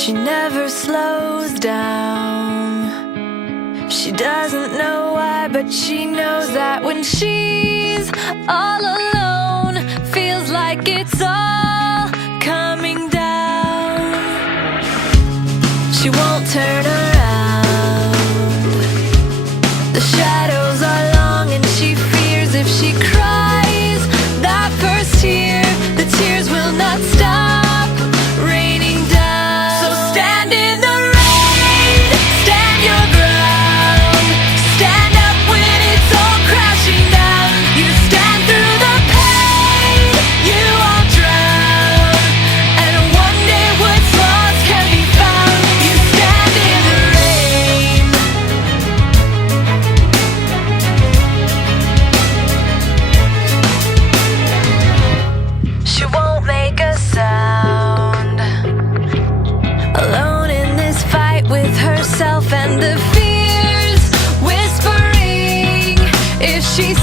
She never slows down. She doesn't know why, but she knows that when she's all alone, feels like it's all coming down. She won't turn around. The shadows are long and she fears if she cries that first tear, the tears will not stop raining down. So stand in the rain, stand your ground, stand up when it's all crashing down. You stand through the pain, you won't drown, and one day what's lost can be found. You stand in the rain. She won't make a sound, alone in this fight with herself and the fears whispering if she